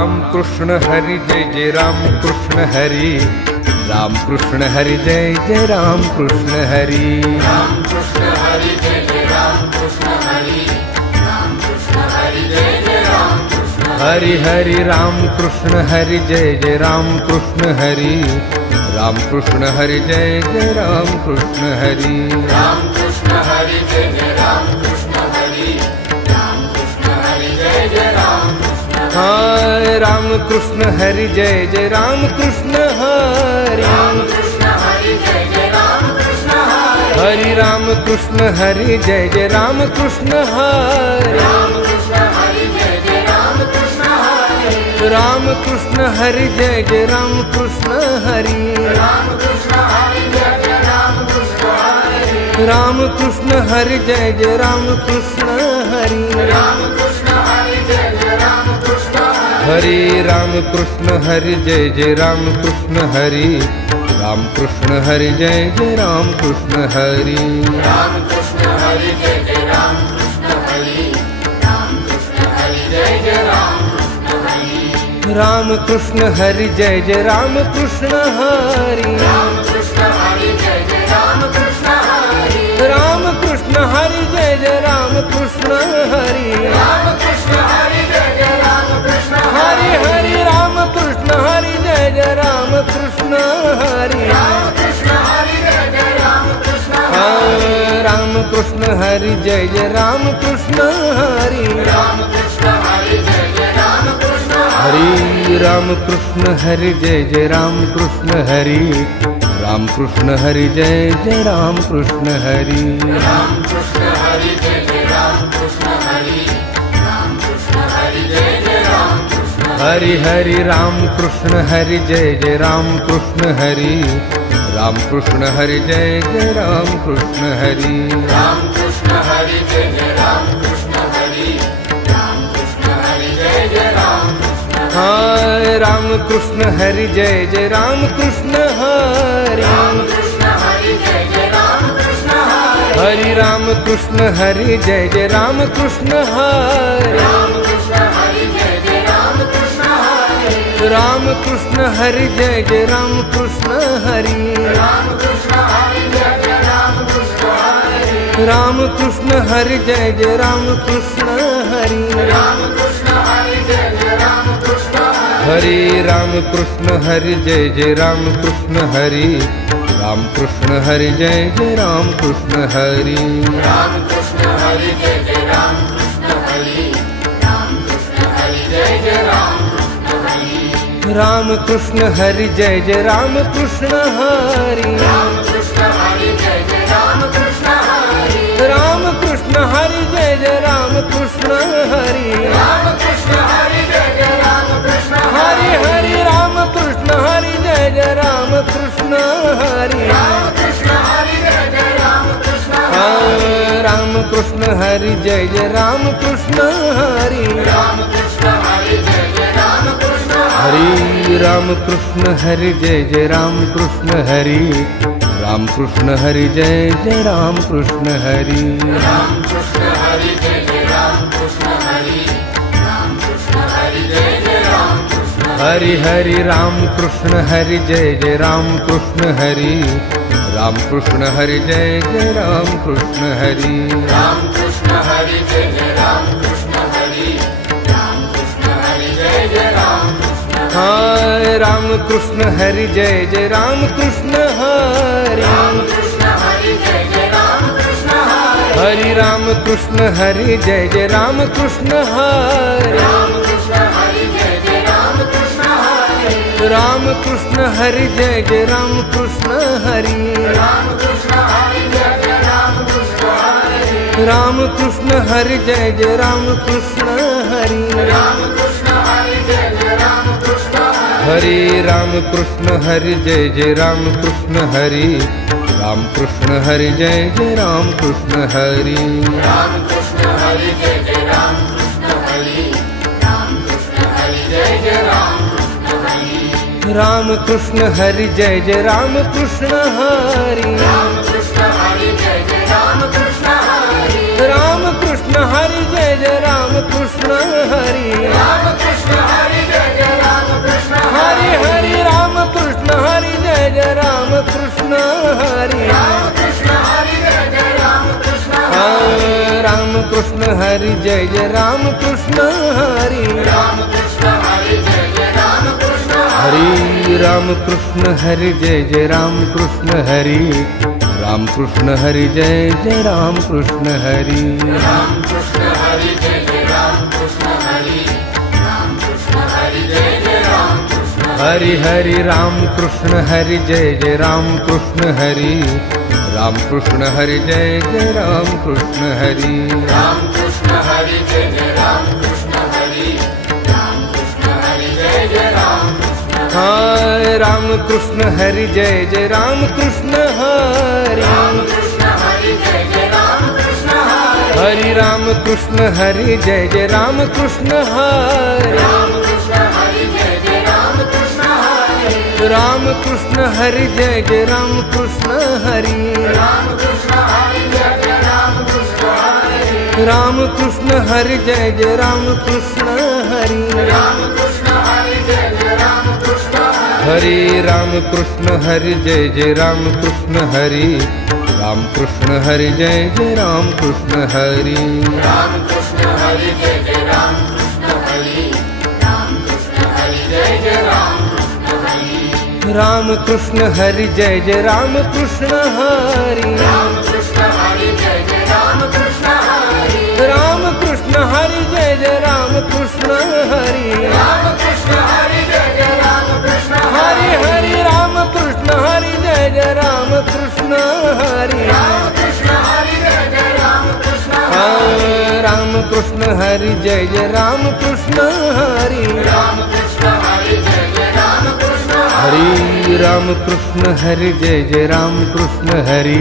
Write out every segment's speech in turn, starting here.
राम कृष्ण हरि जय जय राम कृष्ण हरि, राम कृष्ण हरि जय जय राम कृष्ण हरि, राम कृष्ण हरि जय जय राम कृष्ण हरि, राम कृष्ण हरि जय जय राम कृष्ण हरि हरि राम कृष्ण हरि जय जय राम कृष्ण हरि, राम कृष्ण हरि जय जय राम कृष्ण हरि, राम कृष्ण हरि जय जय राम कृष्ण हरि, राम कृष्ण हरि जय जय राम कृष्ण हाय राम कृष्ण हरि जय जय राम कृष्ण हरि, राम कृष्ण हरि जय जय राम कृष्ण हरि, हरि राम कृष्ण हरि जय जय राम कृष्ण हरि, राम कृष्ण हरि जय जय राम कृष्ण हरि, राम कृष्ण हरि जय जय राम कृष्ण हरि, राम कृष्ण हरि जय जय राम कृष्ण हरि, राम कृष्ण हरि जय जय राम कृष्ण हरि, राम कृष्ण हरि जय जय राम कृष्ण हरि, हरि राम कृष्ण हरि जय जय राम कृष्ण हरि, राम कृष्ण हरि जय जय राम कृष्ण हरि, राम कृष्ण हरि जय जय राम कृष्ण हरि, राम कृष्ण हरि जय जय राम कृष्ण हरि, राम कृष्ण हरि जय जय राम कृष्ण हरि, राम कृष्ण हरि जय जय राम कृष्ण हरि, राम कृष्ण हरि जय जय राम कृष्ण हरि, राम कृष्ण हरि जय जय राम कृष्ण हरि हरि राम कृष्ण हरि जय जय राम कृष्ण हरि, राम कृष्ण हरि जय जय राम कृष्ण राम कृष्ण हरि जय जय राम कृष्ण हरि, राम कृष्ण हरि जय जय राम कृष्ण हरि राम कृष्ण हरि जय जय राम कृष्ण हरि, राम कृष्ण हरि जय जय राम कृष्ण हरि, राम कृष्ण हरि जय जय राम कृष्ण हरि, राम कृष्ण हरि जय जय राम कृष्ण हरि हरि राम कृष्ण हरि जय जय राम कृष्ण हरि, राम कृष्ण हरि जय जय राम कृष्ण हरि, राम कृष्ण हरि जय जय राम कृष्ण हरि, राम कृष्ण हरि जय जय राम कृष्ण हाय राम कृष्ण हरि जय जय राम कृष्ण हरि, राम कृष्ण हरि जय जय राम कृष्ण हरि, हरि राम कृष्ण हरि जय जय राम कृष्ण हरि, राम कृष्ण हरि जय जय राम कृष्ण हरि, राम कृष्ण हरि जय जय राम कृष्ण हरि, राम कृष्ण हरि जय जय राम कृष्ण हरि, राम कृष्ण हरि जय जय राम कृष्ण हरि, राम कृष्ण हरि जय जय राम कृष्ण हरि, हरि राम कृष्ण हरि जय जय राम कृष्ण हरि, राम कृष्ण हरि जय जय राम कृष्ण हरि, राम कृष्ण हरि जय जय राम कृष्ण हरि, राम कृष्ण हरि जय जय राम कृष्ण हरि, राम कृष्ण हरि जय जय राम कृष्ण हरि, राम कृष्ण हरि जय जय राम कृष्ण हरि, राम कृष्ण हरि जय जय राम कृष्ण हरि, राम कृष्ण हरि जय जय राम कृष्ण हरि हरि राम कृष्ण हरि जय जय राम कृष्ण हरि, राम कृष्ण हरि जय जय राम कृष्ण राम कृष्ण हरि जय जय राम कृष्ण हरि, राम कृष्ण हरि जय जय राम कृष्ण हरि राम कृष्ण हरि जय जय राम कृष्ण हरि, राम कृष्ण हरि जय जय राम कृष्ण हरि, राम कृष्ण हरि जय जय राम कृष्ण हरि, राम कृष्ण हरि जय जय राम कृष्ण हरि हरि राम कृष्ण हरि जय जय राम कृष्ण हरि, राम कृष्ण हरि जय जय राम कृष्ण हरि, राम कृष्ण हरि जय जय राम कृष्ण हरि, राम कृष्ण हरि जय जय राम कृष्ण हाय राम कृष्ण हरि जय जय राम कृष्ण हरि, राम कृष्ण हरि जय जय राम कृष्ण हरि, हरि राम कृष्ण हरि जय जय राम कृष्ण हरि, राम कृष्ण हरि जय जय राम कृष्ण हरि, राम कृष्ण हरि जय जय राम कृष्ण हरि, राम कृष्ण हरि जय जय राम कृष्ण हरि, राम कृष्ण हरि जय जय राम कृष्ण हरि, राम कृष्ण हरि जय जय राम कृष्ण हरि, हरि राम कृष्ण हरि जय जय राम कृष्ण हरि, राम कृष्ण हरि जय जय राम कृष्ण हरि, राम कृष्ण हरि जय जय राम कृष्ण हरि, राम कृष्ण हरि जय जय राम कृष्ण हरि, राम कृष्ण हरि जय जय राम कृष्ण हरि, राम कृष्ण हरि जय जय राम कृष्ण हरि, राम कृष्ण हरि जय जय राम कृष्ण हरि, राम कृष्ण हरि जय हरी हरी राम कृष्ण हरी जय जय राम कृष्ण हरी राम कृष्ण हरि जय जय राम कृष्ण राम कृष्ण हरी जय जय राम कृष्ण हरी राम कृष्ण हरि जय जय राम कृष्ण हरी राम कृष्ण हरी जय जय राम कृष्ण हरी राम कृष्ण हरी जय जय राम कृष्ण हरी राम कृष्ण हरि जय जय राम कृष्ण हरि राम कृष्ण हरि जय जय राम कृष्ण हरि हरि राम कृष्ण हरि जय जय राम कृष्ण हरि राम कृष्ण हरि जय जय राम कृष्ण हरि राम कृष्ण हरि जय जय राम कृष्ण हरि राम कृष्ण हरि जय जय राम कृष्ण हाय राम कृष्ण हरि जय जय राम कृष्ण हरि राम कृष्ण हरि जय जय राम कृष्ण हरि हरि राम कृष्ण हरि जय जय राम कृष्ण हरि राम कृष्ण हरि जय जय राम कृष्ण हरि राम कृष्ण हरि जय जय राम कृष्ण हरि राम कृष्ण हरि जय जय राम कृष्ण हरि राम कृष्ण हरि जय जय राम कृष्ण हरि राम कृष्ण हरि जय जय राम कृष्ण हरि हरि राम कृष्ण हरि जय जय राम कृष्ण हरि राम कृष्ण हरि जय जय राम कृष्ण हरि राम कृष्ण हरि जय जय राम कृष्ण हरि राम कृष्ण हरि जय जय राम कृष्ण हरि राम कृष्ण हरि जय जय राम कृष्ण हरि राम कृष्ण हरि जय जय राम कृष्ण हरि राम कृष्ण हरि जय जय राम कृष्ण हरि राम कृष्ण हरि जय जय राम कृष्ण हरि हरि राम कृष्ण हरि जय जय राम कृष्ण हरि राम कृष्ण हरि जय जय राम कृष्ण राम कृष्ण हरि जय जय राम कृष्ण हरि राम कृष्ण हरि जय जय राम कृष्ण हरि राम कृष्ण हरि जय जय राम कृष्ण हरि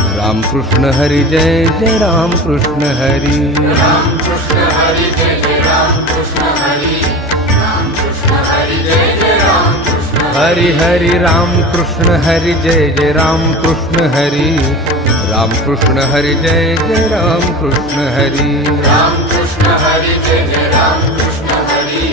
राम कृष्ण हरि जय जय राम कृष्ण हरि राम कृष्ण हरि जय जय राम कृष्ण हरि राम कृष्ण हरि जय जय राम कृष्ण हरि हरि राम कृष्ण हरि जय जय राम कृष्ण हरि राम कृष्ण हरि जय जय राम कृष्ण हरि राम कृष्ण हरि जय जय राम कृष्ण हरि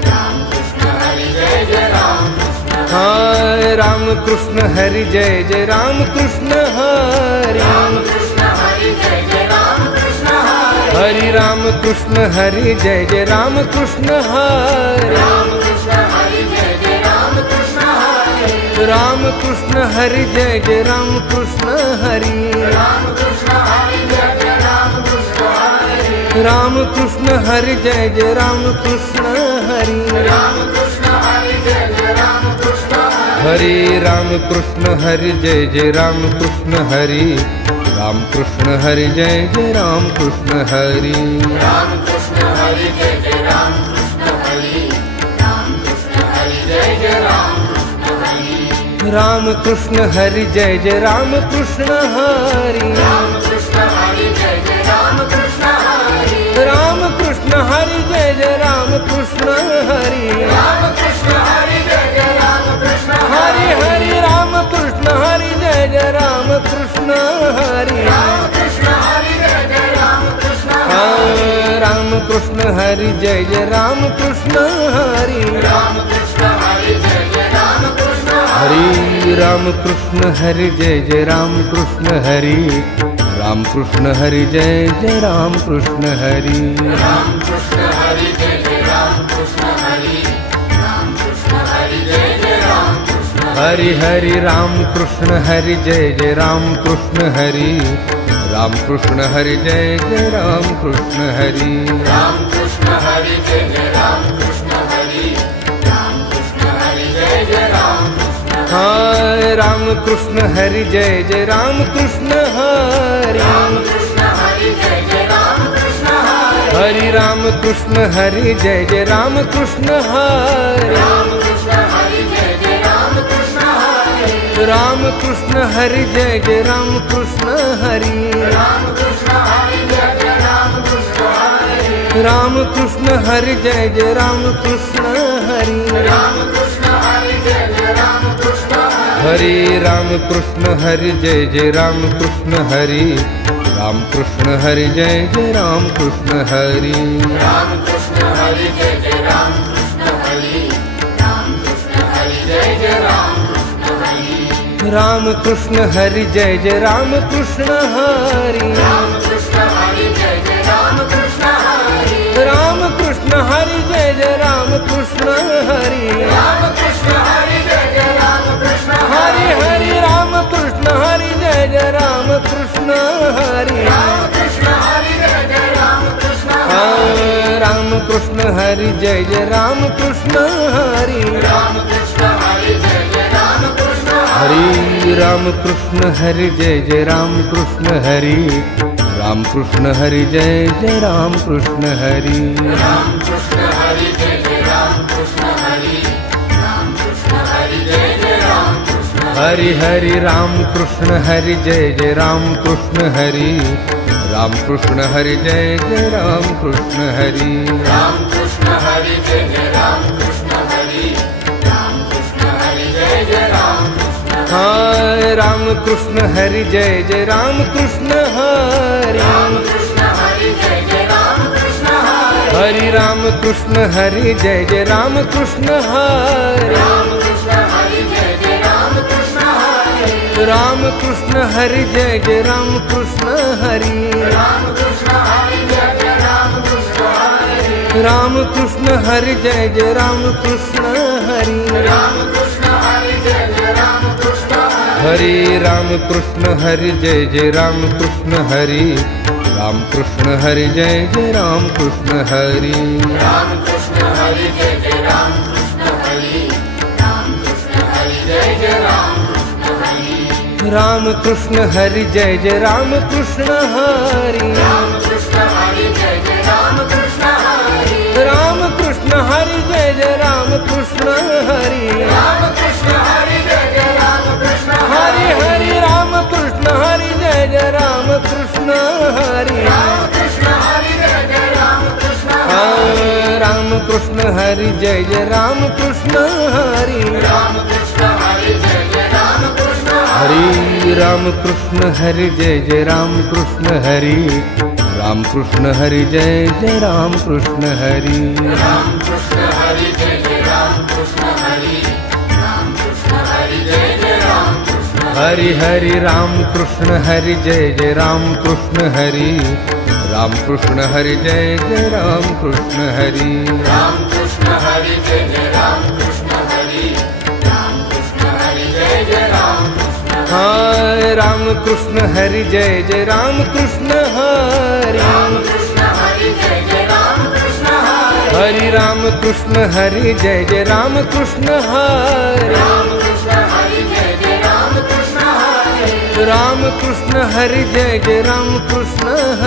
राम कृष्ण हरि जय जय राम कृष्ण हाय राम कृष्ण हरि जय जय राम कृष्ण हरि राम कृष्ण हरि जय जय राम कृष्ण हरि हरि राम कृष्ण हरि जय जय राम कृष्ण हरि राम कृष्ण हरि जय जय राम कृष्ण हरि राम कृष्ण हरि जय जय राम कृष्ण हरि राम कृष्ण हरि जय जय राम कृष्ण हरि राम कृष्ण हरि जय जय राम कृष्ण हरि राम कृष्ण हरि जय जय राम कृष्ण हरि हरि राम कृष्ण हरि जय जय राम कृष्ण हरि राम कृष्ण हरि जय जय राम कृष्ण हरि राम कृष्ण हरि जय जय राम कृष्ण हरि राम कृष्ण हरि जय जय राम कृष्ण हरि राम कृष्ण हरि जय जय राम कृष्ण हरि राम कृष्ण हरि जय जय राम कृष्ण हरि राम कृष्ण हरि जय जय राम कृष्ण हरि राम कृष्ण हरि जय जय राम कृष्ण हरि हरि राम कृष्ण हरि जय जय राम कृष्ण हरि राम कृष्ण हरि जय जय राम कृष्ण राम कृष्ण हरि जय जय राम कृष्ण हरि राम कृष्ण हरि जय जय राम कृष्ण हरि राम कृष्ण हरि जय जय राम कृष्ण हरि राम कृष्ण हरि जय जय राम कृष्ण हरि राम कृष्ण हरि जय जय राम कृष्ण हरि राम कृष्ण हरि जय जय राम कृष्ण हरि हरि राम कृष्ण हरि जय जय राम कृष्ण हरि राम कृष्ण हरि जय जय राम कृष्ण हरि राम कृष्ण हरि जय जय राम कृष्ण हरि राम कृष्ण हरि जय जय राम कृष्ण हाय राम कृष्ण हरि जय जय राम कृष्ण हरि राम कृष्ण हरि जय जय राम कृष्ण हरि हरि राम कृष्ण हरि जय जय राम कृष्ण हरि राम कृष्ण हरि जय जय राम कृष्ण हरि राम कृष्ण हरि जय जय राम कृष्ण हरि राम कृष्ण हरि जय जय राम कृष्ण हरि राम कृष्ण हरि जय जय राम कृष्ण हरि राम कृष्ण हरि जय जय राम कृष्ण हरि राम कृष्ण हरि जय जय राम कृष्ण हरि राम कृष्ण हरि जय जय राम कृष्ण हरि राम कृष्ण हरि जय जय राम कृष्ण हरि राम कृष्ण जय जय राम कृष्ण हरि राम कृष्ण हरि जय जय राम कृष्ण हरि राम कृष्ण हरि जय जय राम कृष्ण हरि राम कृष्ण हरि जय जय राम कृष्ण हरि राम कृष्ण हरि जय जय राम कृष्ण हरि हरि राम कृष्ण हरि जय जय राम कृष्ण हरि राम कृष्ण हरि जय जय राम कृष्ण राम कृष्ण हरि जय जय राम कृष्ण हरि राम कृष्ण हरि जय जय राम कृष्ण हरि राम कृष्ण हरि जय जय राम कृष्ण हरि राम कृष्ण हरि जय जय राम कृष्ण हरि राम कृष्ण हरि जय जय राम कृष्ण हरि राम कृष्ण हरि जय जय राम कृष्ण हरि हरि राम कृष्ण हरि जय जय राम कृष्ण हरि राम कृष्ण हरि जय जय राम कृष्ण हरि राम कृष्ण हरि जय जय राम कृष्ण हरि राम कृष्ण हरि जय जय राम कृष्ण हाय राम कृष्ण हरि जय जय राम कृष्ण हरि राम कृष्ण हरि जय जय राम कृष्ण हरि हरि राम कृष्ण हरि जय जय राम कृष्ण हरि राम कृष्ण हरि जय जय राम कृष्ण हरि राम कृष्ण हरि जय जय राम कृष्ण हरि राम कृष्ण हरि जय जय राम कृष्ण हरि राम कृष्ण हरि जय जय राम कृष्ण हरि राम कृष्ण हरि जय जय राम कृष्ण हरि राम कृष्ण हरि जय जय राम कृष्ण हरि राम कृष्ण हरि जय जय राम कृष्ण हरि राम कृष्ण हरि जय जय राम कृष्ण हरि राम कृष्ण हरि जय जय राम कृष्ण हरि राम कृष्ण हरि जय जय राम कृष्ण हरि राम कृष्ण हरि जय जय राम कृष्ण हरि राम कृष्ण हरि जय जय राम कृष्ण हरि राम कृष्ण हरि जय जय राम कृष्ण हरि हरि राम कृष्ण हरि जय जय राम कृष्ण हरि राम कृष्ण हरि जय जय राम कृष्ण राम कृष्ण हरि जय जय राम कृष्ण हरि राम कृष्ण हरि जय जय राम कृष्ण हरि राम कृष्ण हरि जय जय राम कृष्ण हरि राम कृष्ण हरि जय जय राम कृष्ण हरि राम कृष्ण हरि जय जय राम कृष्ण हरि राम कृष्ण हरि जय जय राम कृष्ण हरि हरि राम कृष्ण हरि जय जय राम कृष्ण हरि राम कृष्ण हरि जय जय राम कृष्ण हरि राम कृष्ण हरि जय जय राम कृष्ण हरि राम कृष्ण हरि जय जय राम कृष्ण हाय राम कृष्ण हरि जय जय राम कृष्ण हरि राम कृष्ण हरि जय जय राम कृष्ण हरि हरि राम कृष्ण हरि जय जय राम कृष्ण हरि राम कृष्ण हरि जय जय राम कृष्ण हरि राम कृष्ण हरि जय जय राम कृष्ण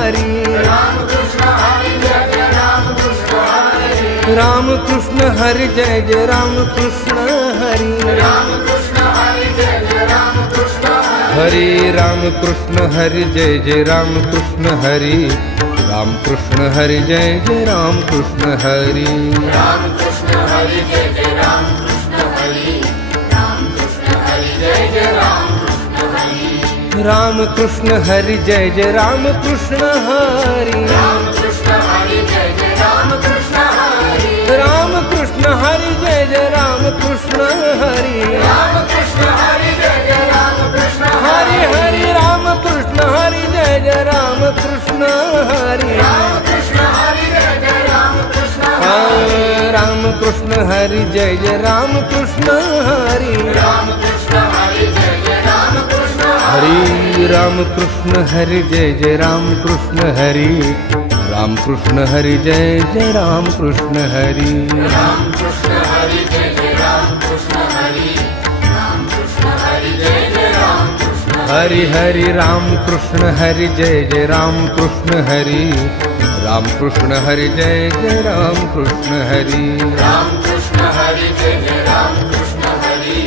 हरि राम कृष्ण हरि जय जय राम कृष्ण हरि राम कृष्ण हरि जय जय राम कृष्ण हरि राम कृष्ण हरि जय जय राम कृष्ण हरि हरि राम कृष्ण हरि जय जय राम कृष्ण हरि राम कृष्ण हरि जय जय राम कृष्ण हरि राम कृष्ण हरि जय जय राम कृष्ण हरि राम कृष्ण हरि जय जय राम कृष्ण हरि राम कृष्ण हरि जय जय राम कृष्ण हरि राम कृष्ण हरि जय जय राम कृष्ण हरि राम कृष्ण हरि जय जय राम कृष्ण हरि राम कृष्ण हरि जय जय राम कृष्ण हरि हरि राम कृष्ण हरि जय जय राम कृष्ण हरि राम कृष्ण हरि जय जय राम कृष्ण राम कृष्ण हरि जय जय राम कृष्ण हरि राम कृष्ण हरि जय जय राम कृष्ण हरि राम कृष्ण हरि जय जय राम कृष्ण हरि राम कृष्ण हरि जय जय राम कृष्ण हरि राम कृष्ण हरि जय जय राम कृष्ण हरि राम कृष्ण हरि जय जय राम कृष्ण हरि हरि राम कृष्ण हरि जय जय राम कृष्ण हरि राम कृष्ण हरि जय जय राम कृष्ण हरि राम कृष्ण हरि जय जय राम कृष्ण हरि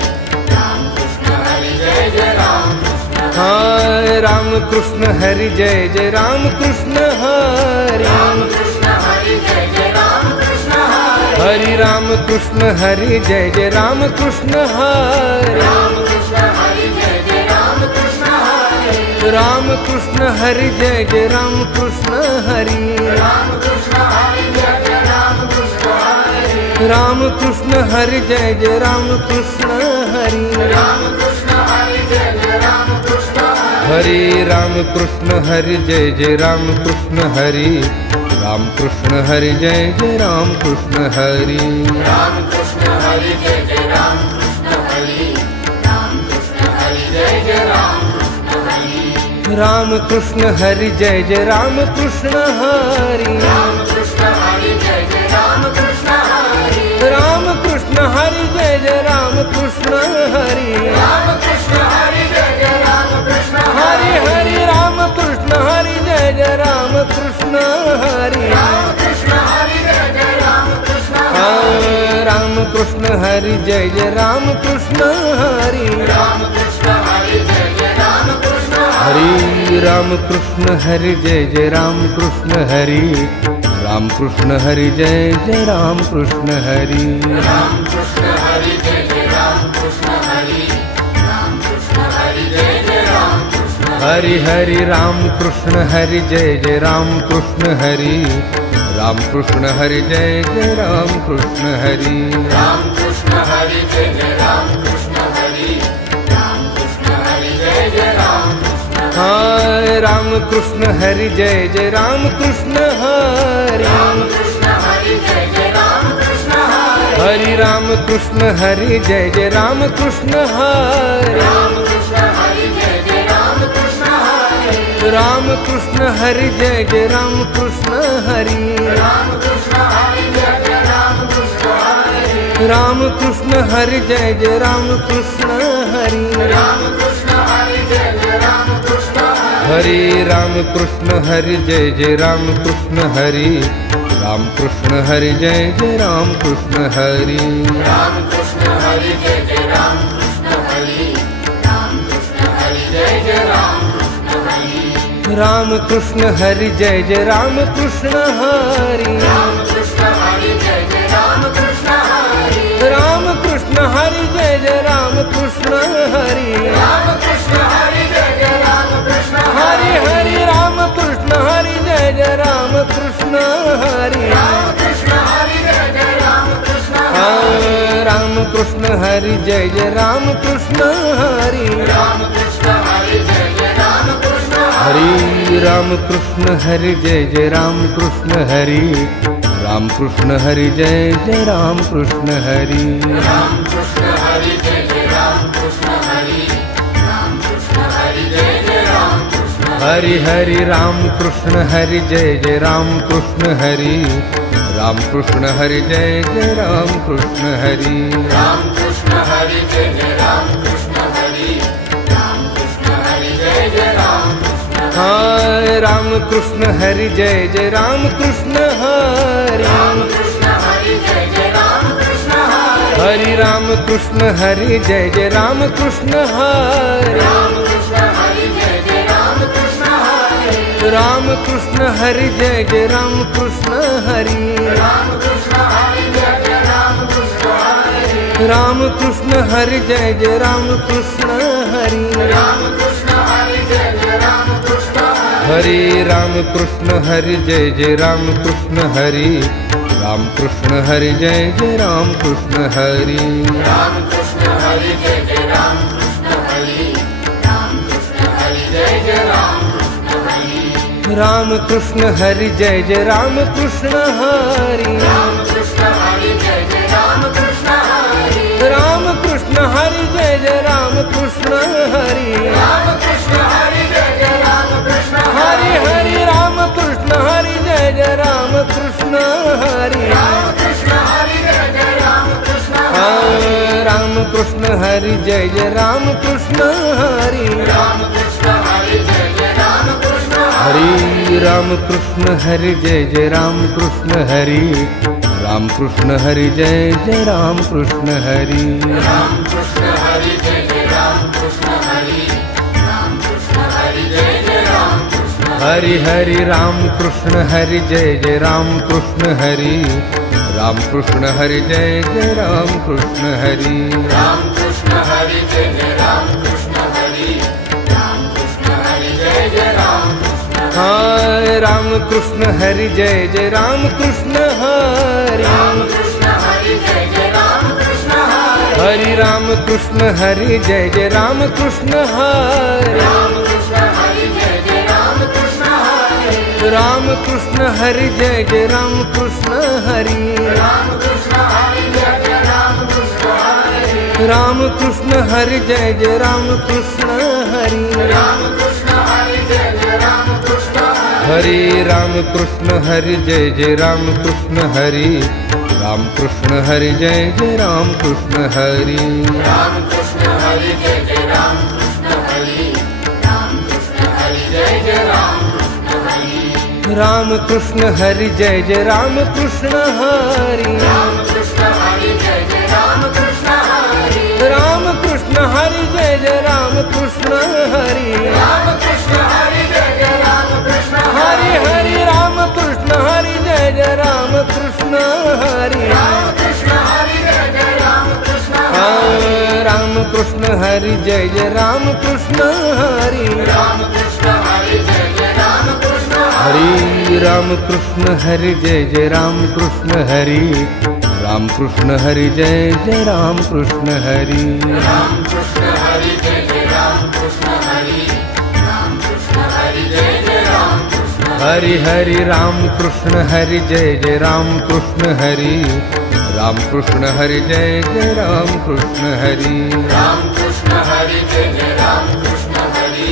राम कृष्ण हरि जय जय राम कृष्ण हाय राम कृष्ण हरि जय जय राम कृष्ण हरि राम कृष्ण हरि जय जय राम कृष्ण हरि हरि राम कृष्ण हरि जय जय राम कृष्ण हरि राम कृष्ण हरि जय जय राम कृष्ण हरि राम कृष्ण हरि जय जय राम कृष्ण हरि राम कृष्ण हरि जय जय राम कृष्ण हरि राम कृष्ण हरि जय जय राम कृष्ण हरि राम कृष्ण हरि जय जय राम कृष्ण हरि राम कृष्ण हरि जय जय राम कृष्ण हरि राम कृष्ण हरि जय जय राम कृष्ण हरि राम कृष्ण हरि जय जय राम कृष्ण हरि राम कृष्ण हरि जय जय राम कृष्ण हरि राम कृष्ण हरि जय जय राम कृष्ण हरि राम कृष्ण हरि जय जय राम कृष्ण हरि राम कृष्ण हरि जय जय राम कृष्ण हरि राम कृष्ण हरि जय जय राम कृष्ण हरि हरि राम कृष्ण हरि जय जय राम कृष्ण हरि राम कृष्ण हरि जय जय राम कृष्ण राम कृष्ण हरि जय जय राम कृष्ण हरि राम कृष्ण हरि जय जय राम कृष्ण हरि राम कृष्ण हरि जय जय राम कृष्ण हरि राम कृष्ण हरि जय जय राम कृष्ण हरि राम कृष्ण हरि जय जय राम कृष्ण हरि राम कृष्ण हरि जय जय राम कृष्ण हरि हरि राम कृष्ण हरि जय जय राम कृष्ण हरि राम कृष्ण हरि जय जय राम कृष्ण हरि राम कृष्ण हरि जय जय राम कृष्ण हरि राम कृष्ण हरि जय जय राम कृष्ण हाय राम कृष्ण हरि जय जय राम कृष्ण हरि राम कृष्ण हरि जय जय राम कृष्ण हरि हरि राम कृष्ण हरि जय जय राम कृष्ण हरि राम कृष्ण हरि जय जय राम कृष्ण हरि राम कृष्ण हरि जय जय राम कृष्ण हरि राम कृष्ण हरि जय जय राम कृष्ण हरि राम कृष्ण हरि जय जय राम कृष्ण हरि राम कृष्ण हरि जय जय राम कृष्ण हरि हरि राम कृष्ण हरि जय जय राम कृष्ण हरि राम कृष्ण हरि जय जय राम कृष्ण हरि राम कृष्ण हरि जय जय राम कृष्ण हरि राम कृष्ण हरि जय जय राम कृष्ण हरि राम कृष्ण हरि जय जय राम कृष्ण हरि राम कृष्ण हरि जय जय राम कृष्ण हरि राम कृष्ण हरि जय जय राम कृष्ण हरि राम कृष्ण हरि जय जय राम कृष्ण हरि हरि राम कृष्ण हरि जय जय राम कृष्ण हरि राम कृष्ण हरि जय जय राम कृष्ण राम कृष्ण हरि जय जय राम कृष्ण हरि राम कृष्ण हरि जय जय राम कृष्ण हरि राम कृष्ण हरि जय जय राम कृष्ण हरि राम कृष्ण हरि जय जय राम कृष्ण हरि राम कृष्ण हरि जय जय राम कृष्ण हरि राम कृष्ण हरि जय जय राम कृष्ण हरि हरि राम कृष्ण हरि जय जय राम कृष्ण हरि राम कृष्ण हरि जय जय राम कृष्ण हरि राम कृष्ण हरि जय जय राम कृष्ण हरि राम कृष्ण हरि जय जय राम कृष्ण हाय राम कृष्ण हरि जय जय राम कृष्ण हरि राम कृष्ण हरि जय जय राम कृष्ण हरि हरि राम कृष्ण हरि जय जय राम कृष्ण हरि राम कृष्ण हरि जय जय राम कृष्ण हरि राम कृष्ण हरि जय जय राम कृष्ण हरि राम कृष्ण हरि जय जय राम कृष्ण हरि राम कृष्ण हरि जय जय राम कृष्ण हरि राम कृष्ण हरि जय जय राम कृष्ण हरि हरि राम कृष्ण हरि जय जय राम कृष्ण हरि राम कृष्ण हरि जय जय राम कृष्ण हरि राम कृष्ण हरि जय जय राम कृष्ण हरि राम कृष्ण हरि जय जय राम कृष्ण हरि राम कृष्ण हरि जय जय राम कृष्ण हरि राम कृष्ण हरि जय जय राम कृष्ण हरि राम कृष्ण हरि जय जय राम कृष्ण हरि राम कृष्ण हरि जय जय राम कृष्ण हरि हरि राम कृष्ण हरि जय जय राम कृष्ण हरि राम कृष्ण हरि जय जय राम कृष्ण राम कृष्ण हरि जय जय राम कृष्ण हरि राम कृष्ण हरि जय जय राम कृष्ण हरि राम कृष्ण हरि जय जय राम कृष्ण हरि राम कृष्ण हरि जय जय राम कृष्ण हरि राम कृष्ण हरि जय जय राम कृष्ण हरि राम कृष्ण हरि जय जय राम कृष्ण हरि हरि राम कृष्ण हरि जय जय राम कृष्ण हरि राम कृष्ण हरि जय जय राम कृष्ण हरि राम कृष्ण हरि जय जय राम कृष्ण हरि राम कृष्ण हरि जय जय राम कृष्ण हाय राम कृष्ण हरि जय जय राम कृष्ण हरि राम कृष्ण हरि हरि राम कृष्ण हरि जय जय राम कृष्ण हरि राम कृष्ण हरि जय जय राम कृष्ण हरि राम कृष्ण हरि जय जय राम कृष्ण हरि राम कृष्ण हरि जय जय राम कृष्ण हरि राम कृष्ण हरि जय जय राम कृष्ण हरि राम कृष्ण हरि जय जय राम कृष्ण हरि राम कृष्ण हरि जय जय राम कृष्ण हरि राम कृष्ण हरि जय जय राम कृष्ण हरि राम कृष्ण हरि जय जय राम कृष्ण हरि राम कृष्ण हरि जय जय राम कृष्ण हरि राम कृष्ण हरि जय जय राम कृष्ण हरि राम कृष्ण हरि जय जय राम कृष्ण हरि राम कृष्ण हरि जय जय राम कृष्ण हरि राम कृष्ण हरि जय जय राम कृष्ण हरि हरि राम कृष्ण हरि जय जय राम कृष्ण हरि राम कृष्ण हरि जय जय राम कृष्ण राम कृष्ण हरि जय जय राम कृष्ण हरि राम कृष्ण हरि जय जय राम कृष्ण हरि राम कृष्ण हरि जय जय राम कृष्ण हरि राम कृष्ण हरि जय जय राम कृष्ण हरि राम कृष्ण हरि जय जय राम कृष्ण हरि राम कृष्ण हरि जय जय राम कृष्ण हरि हरि राम कृष्ण हरि जय जय राम कृष्ण हरि राम कृष्ण हरि जय जय राम कृष्ण हरि राम कृष्ण हरि जय जय राम कृष्ण हरि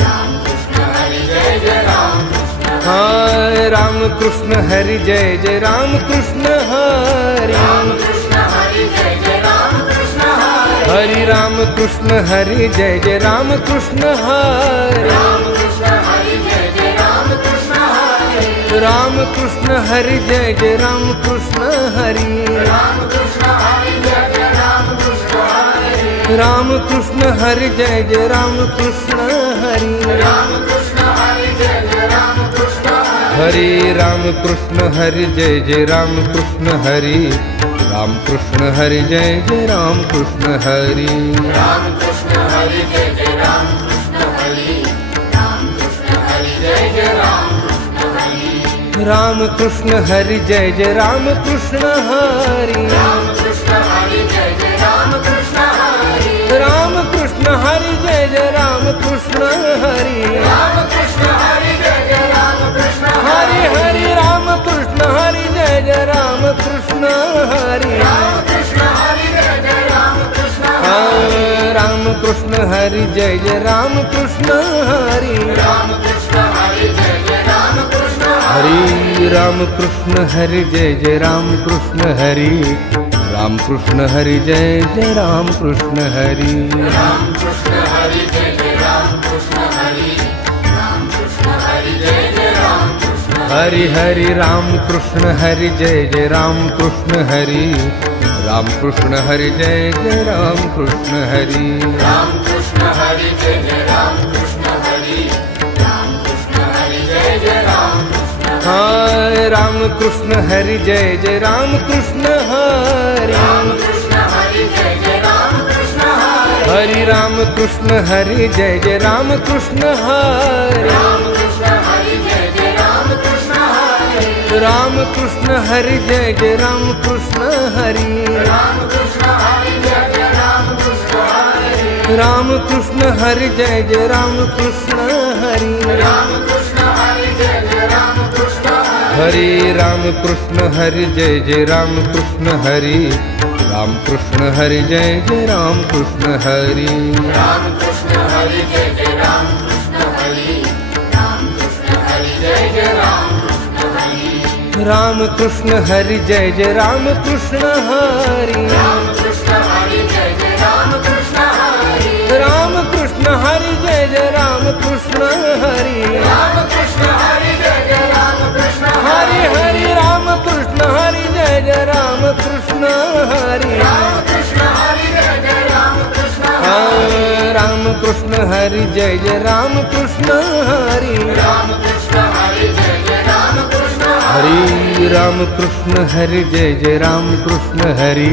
राम कृष्ण हरि जय जय राम कृष्ण हाय राम कृष्ण हरि जय जय राम कृष्ण हरि राम कृष्ण हरि जय जय राम कृष्ण हरि हरि राम कृष्ण हरि जय जय राम कृष्ण हरि राम कृष्ण हरि जय जय राम कृष्ण हरि राम कृष्ण हरि जय जय राम कृष्ण हरि राम कृष्ण हरि जय जय राम कृष्ण हरि राम कृष्ण हरि जय जय राम कृष्ण हरि राम कृष्ण हरि जय जय राम कृष्ण हरि हरि राम कृष्ण हरि जय जय राम कृष्ण हरि राम कृष्ण हरि जय जय राम कृष्ण हरि राम कृष्ण हरि जय जय राम कृष्ण हरि राम कृष्ण हरि जय जय राम कृष्ण हरि राम कृष्ण हरि जय जय राम कृष्ण हरि राम कृष्ण हरि जय जय राम कृष्ण हरि राम कृष्ण हरि जय जय राम कृष्ण हरि राम कृष्ण हरि जय जय राम कृष्ण हरि हरि राम कृष्ण हरि जय जय राम कृष्ण हरि राम कृष्ण हरि जय जय राम कृष्ण राम कृष्ण हरि जय जय राम कृष्ण हरि राम कृष्ण हरि जय जय राम कृष्ण हरि राम कृष्ण हरि जय जय राम कृष्ण हरि राम कृष्ण हरि जय जय राम कृष्ण हरि राम कृष्ण हरि जय जय राम कृष्ण हरि राम कृष्ण हरि जय जय राम कृष्ण हरि हरि राम कृष्ण हरि जय जय राम कृष्ण हरि राम कृष्ण हरि जय जय राम कृष्ण हरि राम कृष्ण हरि जय जय राम कृष्ण हरि राम कृष्ण हरि जय जय राम कृष्ण हाय राम कृष्ण हरि जय जय राम कृष्ण हरि राम कृष्ण हरि जय जय राम कृष्ण हरि हरि राम कृष्ण हरि जय जय राम कृष्ण हरि राम कृष्ण हरि जय जय राम कृष्ण हरि राम कृष्ण हरि जय जय राम कृष्ण हरि राम कृष्ण हरि जय जय राम कृष्ण हरि राम कृष्ण हरि जय जय राम कृष्ण हरि राम कृष्ण हरि जय जय राम कृष्ण हरि हरि राम कृष्ण हरि जय जय राम कृष्ण हरि राम कृष्ण हरि जय जय राम कृष्ण हरि राम कृष्ण हरि जय जय राम कृष्ण हरि राम कृष्ण हरि जय जय राम कृष्ण हरि राम कृष्ण हरि जय जय राम कृष्ण हरि राम कृष्ण हरि जय जय राम कृष्ण हरि राम कृष्ण हरि जय जय राम कृष्ण हरि राम कृष्ण हरि जय जय राम कृष्ण हरि हरि राम कृष्ण हरि जय जय राम कृष्ण हरि राम कृष्ण हरि जय जय राम कृष्ण राम कृष्ण हरि जय जय राम कृष्ण हरि राम कृष्ण हरि जय जय राम कृष्ण हरि राम कृष्ण हरि जय जय राम कृष्ण हरि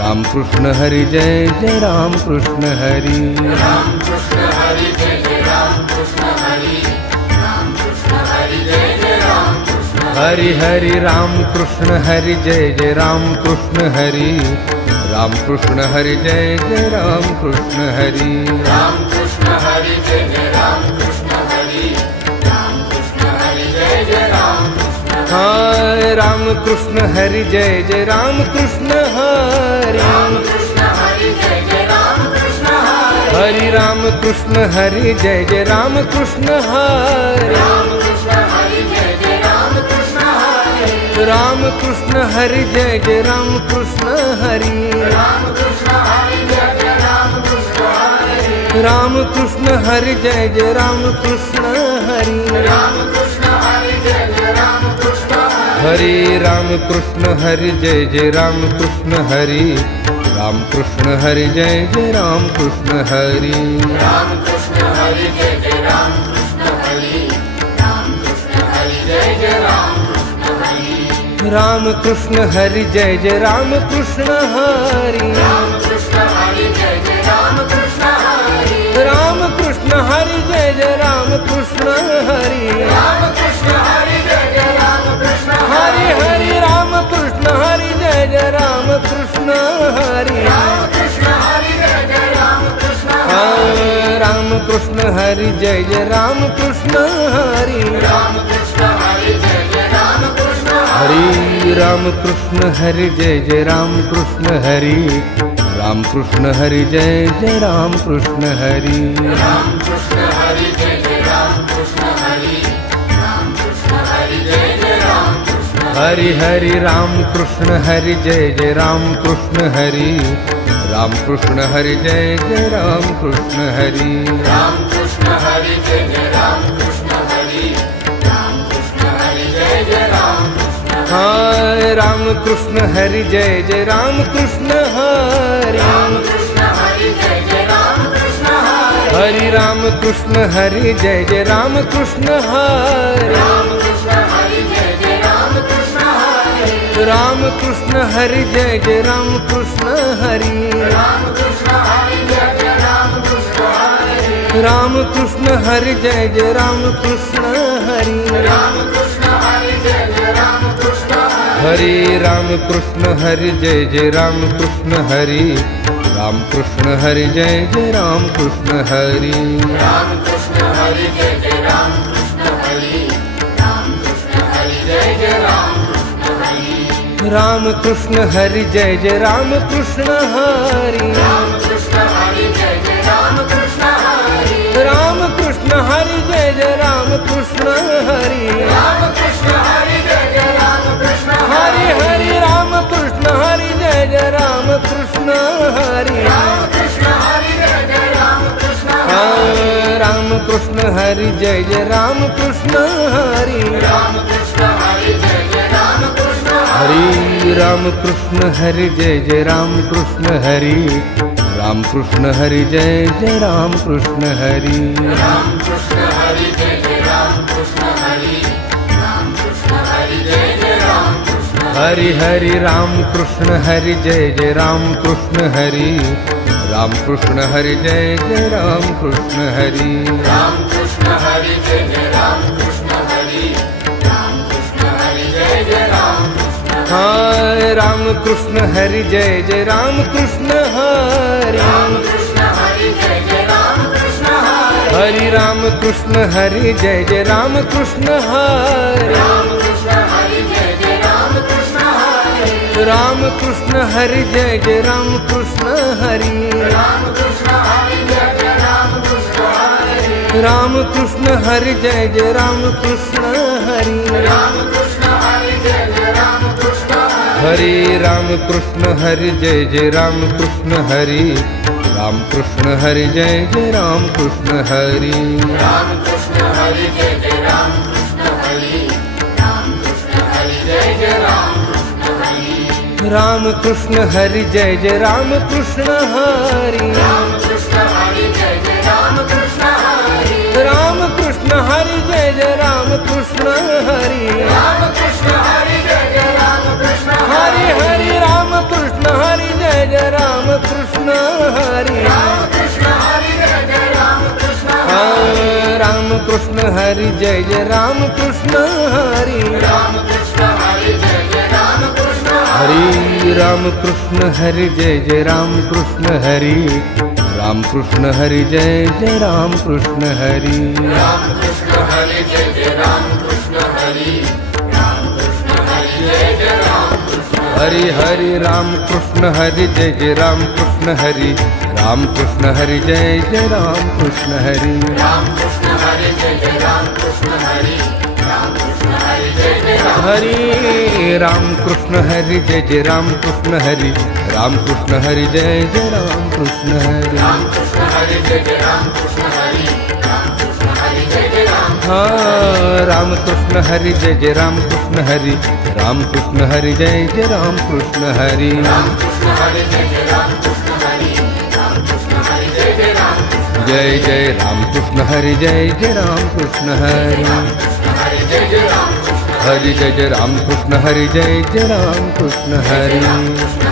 राम कृष्ण हरि जय जय राम कृष्ण हरि राम कृष्ण हरि जय जय राम कृष्ण हरि राम कृष्ण हरि जय जय राम कृष्ण हरि हरि राम कृष्ण हरि जय जय राम कृष्ण हरि राम कृष्ण हरि जय जय राम कृष्ण हरि राम कृष्ण हरि जय जय राम कृष्ण हरि राम कृष्ण हरि जय जय राम कृष्ण हाय राम कृष्ण हरि जय जय राम कृष्ण हरि राम कृष्ण हरि जय जय राम कृष्ण हरि हरि राम कृष्ण हरि जय जय राम कृष्ण हरि राम कृष्ण हरि जय जय राम कृष्ण हरि राम कृष्ण हरि जय जय राम कृष्ण हरि राम कृष्ण हरि जय जय राम कृष्ण हरि राम कृष्ण हरि जय जय राम कृष्ण हरि राम कृष्ण हरि जय जय राम कृष्ण हरि राम कृष्ण हरि जय जय राम कृष्ण हरि राम कृष्ण हरि जय जय राम कृष्ण हरि राम कृष्ण हरि जय जय राम कृष्ण हरि राम कृष्ण हरि जय जय राम कृष्ण हरि राम कृष्ण हरि जय जय राम कृष्ण हरि राम कृष्ण हरि जय जय राम कृष्ण हरि राम कृष्ण हरि जय जय राम कृष्ण हरि राम कृष्ण हरि जय जय राम कृष्ण हरि हरि राम कृष्ण हरि जय जय राम कृष्ण हरि राम कृष्ण हरि जय जय राम कृष्ण राम कृष्ण हरि जय जय राम कृष्ण हरि राम कृष्ण हरि जय जय राम कृष्ण हरि राम कृष्ण हरि जय जय राम कृष्ण हरि राम कृष्ण हरि जय जय राम कृष्ण हरि राम कृष्ण हरि जय जय राम कृष्ण हरि राम कृष्ण हरि जय जय राम कृष्ण हरि हरि राम कृष्ण हरि जय जय राम कृष्ण हरि राम कृष्ण हरि जय जय राम कृष्ण हरि राम कृष्ण हरि जय जय राम कृष्ण हरि राम कृष्ण हरि जय जय राम कृष्ण हाय राम कृष्ण हरि जय जय राम कृष्ण हरि राम कृष्ण हरि जय जय राम कृष्ण हरि हरि राम कृष्ण हरि जय जय राम कृष्ण हरि राम कृष्ण हरि जय जय राम कृष्ण हरि राम कृष्ण हरि जय जय राम कृष्ण हरि राम कृष्ण हरि जय जय राम कृष्ण हरि राम कृष्ण हरि जय जय राम कृष्ण हरि राम कृष्ण हरि जय जय राम कृष्ण हरि राम कृष्ण हरि जय जय राम कृष्ण हरि राम कृष्ण हरि जय जय राम कृष्ण हरि राम कृष्ण हरि जय जय राम कृष्ण हरि राम कृष्ण हरि जय जय राम कृष्ण हरि राम कृष्ण हरि जय जय राम कृष्ण हरि राम कृष्ण हरि जय जय राम कृष्ण हरि राम कृष्ण हरि जय जय राम कृष्ण हरि राम कृष्ण हरि जय जय राम कृष्ण हरि हरि राम कृष्ण हरि जय जय राम कृष्ण हरि राम कृष्ण हरि जय जय राम कृष्ण राम कृष्ण हरि जय जय राम कृष्ण हरि राम कृष्ण हरि जय जय राम कृष्ण हरि राम कृष्ण हरि जय जय राम कृष्ण हरि राम कृष्ण हरि जय जय राम कृष्ण हरि राम कृष्ण हरि जय जय राम कृष्ण हरि राम कृष्ण हरि जय जय राम कृष्ण हरि हरि राम कृष्ण हरि जय जय राम कृष्ण हरि राम कृष्ण हरि जय जय राम कृष्ण हरि राम कृष्ण हरि जय जय राम कृष्ण हरि राम कृष्ण हरि जय जय राम कृष्ण हाय राम कृष्ण हरि जय जय राम कृष्ण हरि राम कृष्ण हरि जय जय राम कृष्ण हरि हरि राम कृष्ण हरि जय जय राम कृष्ण हरि राम कृष्ण हरि जय जय राम कृष्ण हरि राम कृष्ण हरि जय जय राम कृष्ण हरि राम कृष्ण हरि जय जय राम कृष्ण हरि राम कृष्ण हरि जय जय राम कृष्ण हरि राम कृष्ण हरि जय जय राम कृष्ण हरि हरि राम कृष्ण हरि जय जय राम कृष्ण हरि राम कृष्ण हरि जय जय राम कृष्ण हरि राम कृष्ण हरि जय जय राम कृष्ण हरि राम कृष्ण हरि जय जय राम कृष्ण हरि राम कृष्ण हरि जय जय राम कृष्ण हरि राम कृष्ण हरि जय जय राम कृष्ण हरि राम कृष्ण हरि जय जय राम कृष्ण हरि राम कृष्ण हरि जय जय राम कृष्ण हरि हरि राम कृष्ण हरि जय जय राम कृष्ण हरि राम कृष्ण हरि जय जय राम कृष्ण राम कृष्ण हरि जय जय राम कृष्ण हरि राम हरी राम कृष्ण हरी जय जय राम कृष्ण हरी राम कृष्ण हरी जय जय राम कृष्ण हरी राम कृष्ण हरी जय जय राम कृष्ण हरी राम कृष्ण हरी जय जय राम कृष्ण हरी हरी राम कृष्ण हरी जय जय राम कृष्ण हरी राम कृष्ण हरी जय जय राम कृष्ण हरी राम कृष्ण हरी जय जय राम कृष्ण हरी राम कृष्ण हरी जय जय राम हरी राम कृष्ण हरी जय जय राम कृष्ण हरी राम कृष्ण हरी जय जय राम कृष्ण हरी राम कृष्ण हरी जय जय राम कृष्ण हरी राम कृष्ण हरी जय जय राम हाँ राम कृष्ण हरी जय जय राम कृष्ण हरी राम कृष्ण हरी जय जय राम कृष्ण हरी राम कृष्ण हरी जय जय राम कृष्ण हरी राम कृष्ण हरी जय जय राम जय जय राम कृष्ण हरी जय जय राम कृष्ण हरी कृष्ण हरी जय जय राम कृष्ण हरि जय जय राम कृष्ण हरि जय जय राम कृष्ण हरि कृष्ण